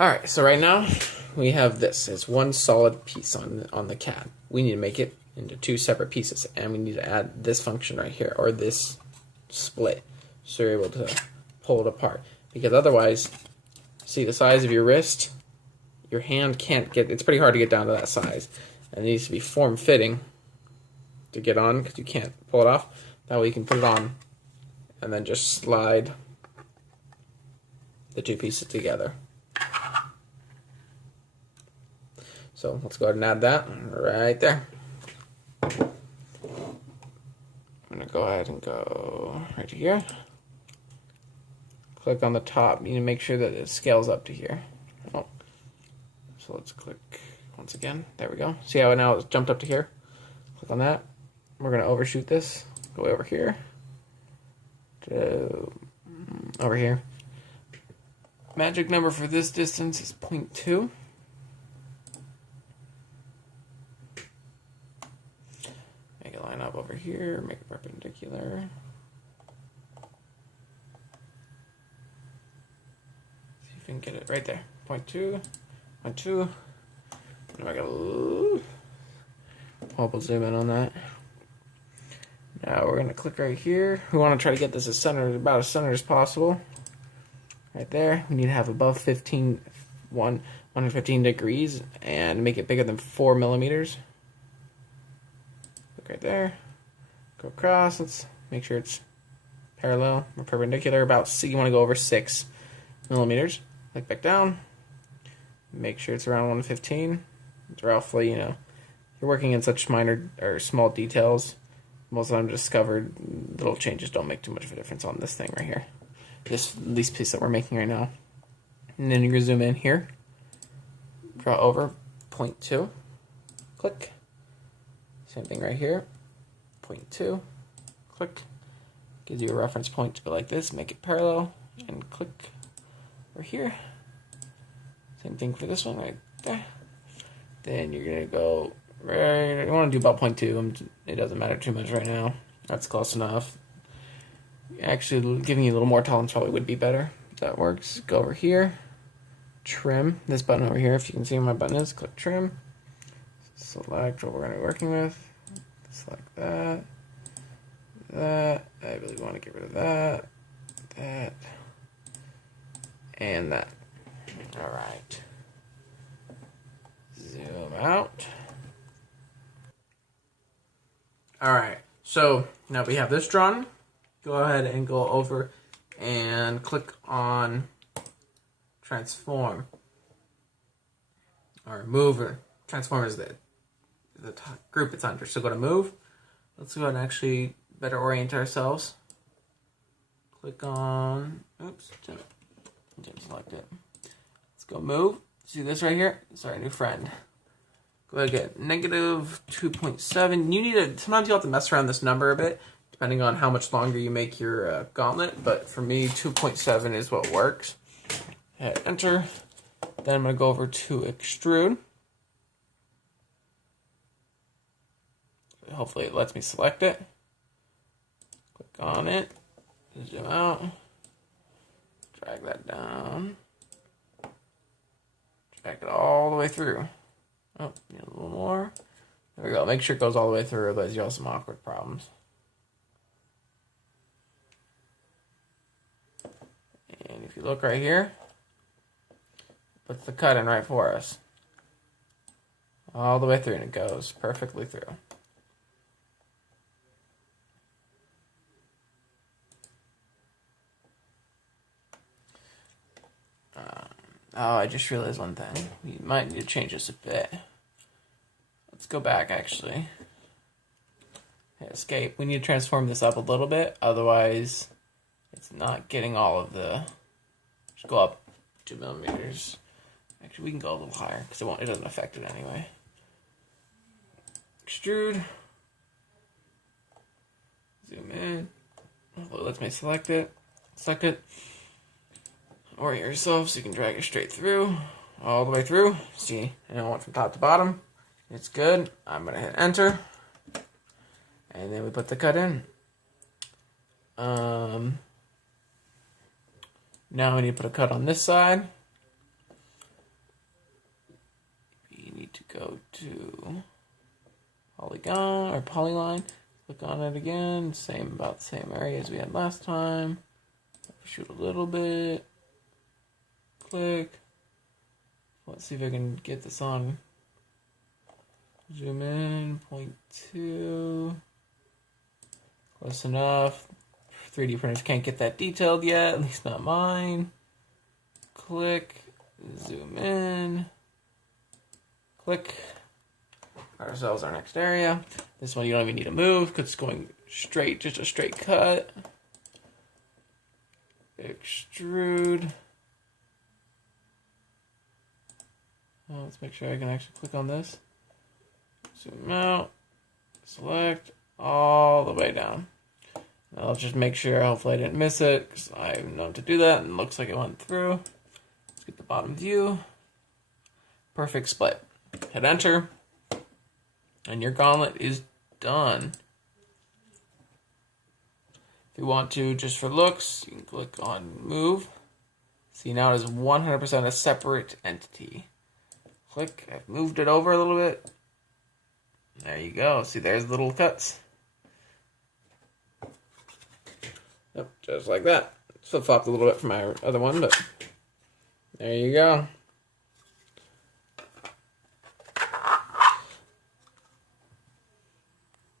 Alright, so right now we have this. It's one solid piece on the CAD. We need to make it into two separate pieces, and we need to add this function right here, or this split, so you're able to pull it apart. Because otherwise, see the size of your wrist, your hand can't get, it's pretty hard to get down to that size. And it needs to be form-fitting to get on, because you can't pull it off. That way you can put it on, and then just slide the two pieces together. So let's go ahead and add that right there. I'm going to go ahead and go right here. Click on the top. You need to make sure that it scales up to here. Oh. So let's click once again. There we go. See how now it's jumped up to here? Click on that. We're going to overshoot this. Go over here. To over here. Magic number for this distance is 0.2. Make it line up over here. Make it perpendicular. See if you can get it right there. 0.2. 0.2. And I got a we'll zoom in on that. Now we're going to click right here. We want to try to get this as centered, about as centered as possible. Right there. We need to have above 115 degrees and make it bigger than 4 millimeters. Look right there. Go across. Let's make sure it's parallel or perpendicular. About you want to go over 6 millimeters. Click back down. Make sure it's around 115. It's roughly, you're working in such minor or small details. Most of them discovered little changes don't make too much of a difference on this thing right here. These piece that we're making right now. And then you're going to zoom in here. Draw over 0.2. Click. Same thing right here. 0.2. Click. Gives you a reference point to go like this. Make it parallel. And click over here. Same thing for this one right there. Then you're going to go right. You want to do about 0.2. It doesn't matter too much right now. That's close enough. Actually, giving you a little more tolerance probably would be better. If that works. Go over here. Trim. This button over here. If you can see where my button is, click trim. Select what we're going to be working with. Select that. That. I really want to get rid of that. That. And that. Alright. Zoom out. Alright, so now we have this drawn. Go ahead and go over and click on transform. Or move. Or transform is the group it's under. So go to move. Let's go ahead and actually better orient ourselves. Click on, oops, didn't select it. Let's go move. See this right here? It's our new friend. Go ahead and get negative 2.7. You need to, sometimes you'll have to mess around this number a bit, depending on how much longer you make your gauntlet. But for me, 2.7 is what works. Hit enter. Then I'm going to go over to extrude. Hopefully it lets me select it. Click on it. Zoom out. Drag that down. Drag it all the way through. Oh, need a little more. There we go. Make sure it goes all the way through, otherwise you'll have some awkward problems. And if you look right here, puts the cut in right for us. All the way through, and it goes perfectly through. Oh, I just realized one thing. We might need to change this a bit. Let's go back, actually. Hit escape. We need to transform this up a little bit, otherwise it's not getting all of the... Just go up 2 millimeters. Actually, we can go a little higher, because it doesn't affect it anyway. Extrude. Zoom in. Hopefully it lets me select it. Select it. Orient yourself so you can drag it straight through, all the way through. See, I want from top to bottom. It's good. I'm going to hit enter. And then we put the cut in. Now we need to put a cut on this side. go to polygon or polyline. Click on it again. About the same area as we had last time. Shoot a little bit. Click. Let's see if I can get this on. Zoom in. 0.2. Close enough. 3D printers can't get that detailed yet. At least not mine. Click. Zoom in. Click. Ourselves our next area. This one you don't even need to move because it's going straight, just a straight cut. Extrude. Let's make sure I can actually click on this. Zoom out. Select all the way down. Now I'll just make sure, hopefully I didn't miss it because I know to do that and it looks like it went through. Let's get the bottom view. Perfect split. Hit enter. And your gauntlet is done. If you want to, just for looks, you can click on move. See, now it is 100% a separate entity. Click, I've moved it over a little bit. There you go. See, there's the little cuts. Yep, just like that. Flip-flopped a little bit from my other one, but there you go.